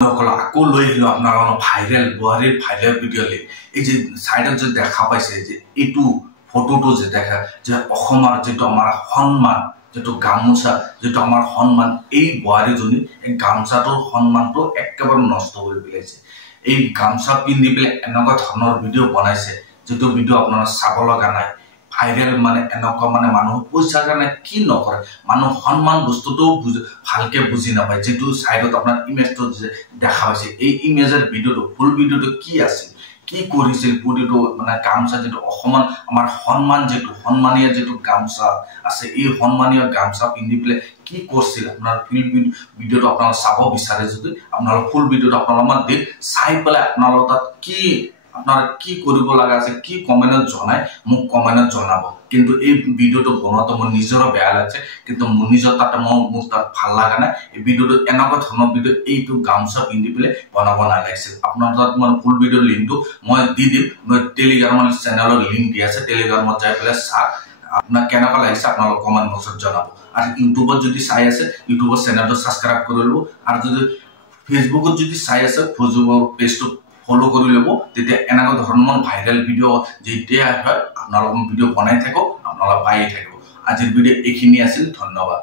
আকৌ লৈ আহিলো আপোনাৰ ভাইৰেল গুৱাহাটীৰ ভাইৰেল ভিডিঅ'লে এই যে সাইডত যে দেখা পাইছে যে এইটো ফটোটো যে দেখা যে অসমৰ যেটো আমাৰ সন্মান যেটো গামোচা যেটো আমাৰ সন্মান এই গুৱাহাটীজনী এই গামোচাটোৰ সন্মানটো একেবাৰে নষ্ট কৰি পেলাইছে এই গামোচা পিন্ধি পেলাই এনেকুৱা ধৰণৰ ভিডিঅ' বনাইছে যেটো ভিডিঅ' আপোনাৰা চাব লগা নাই ভাইৰেল মানে এনেকুৱা মানে মানুহ পইচাৰ কাৰণে কি নকৰে মানুহ সন্মান বস্তুটো ভালকে বুজি নাপায় যেটো সাইডত আপোনাৰ ইমেজটো দেখা পাইছে এই ইমেজৰ ভিডিঅ'টো ফুল ভিডিঅ'টো কি আছিল কি কৰিছিল ভিডিঅ'টো মানে গামোচা যেটো অসমান আমাৰ সন্মান যেটো সন্মানীয় যেটো গামোচা আছে এই সন্মানীয় গামোচা পিন্ধি পেলাই কি কৰিছিল আপোনাৰ ফুল ভিডিঅ'টো আপোনাৰা চাব বিচাৰে যদি আপোনাৰা ফুল ভিডিঅ'টো আপোনাৰা দেখ চাই পেলাই আপোনাৰা তাত কি আপনাৰ কি কৰিব লাগা আছে কি কমেন্টত জনাই মোক কমেন্টত জনাব কিন্তু এই ভিডিওটো বনাতো মোৰ নিজৰ বেয়া লাগছে কিন্তু মোৰ নিজৰ তাতে মোৰ তাত ভাল লাগা নাই এই ভিডিওটো এনেকুৱা ধৰণৰ ভিডিও এইটো গামছা পিন্ধি পেলে বনাব না লাগিছিল আপোনাৰ তাত মই ফুল ভিডিও লিংকটো মই দি দিম মই টেলিগ্ৰামৰ চেনেলৰ লিংক দি আছে টেলিগ্ৰামত যাই পেলে চাক আপোনাৰ কেনেকুৱা লাগিছে আপোনালোক কমেন্ট বক্সত জনাব আৰু ইউটিউবত যদি চাই আছে ইউটিউবৰ চেনেলটো সাবস্ক্ৰাইব কৰি লব আৰু যদি ফেসবুকত যদি চাই আছে ফেসবুকৰ পেজটো ফলো কৰি লব তেতিয়া এনেকুৱা ধৰণৰ ভাইৰেল ভিডিও যেতিয়া হয় আপোনালোক ভিডিও বনাই থাকো আপোনালোক পাই থাকিব আজিৰ ভিডিও এইখিনি আছিল ধন্যবাদ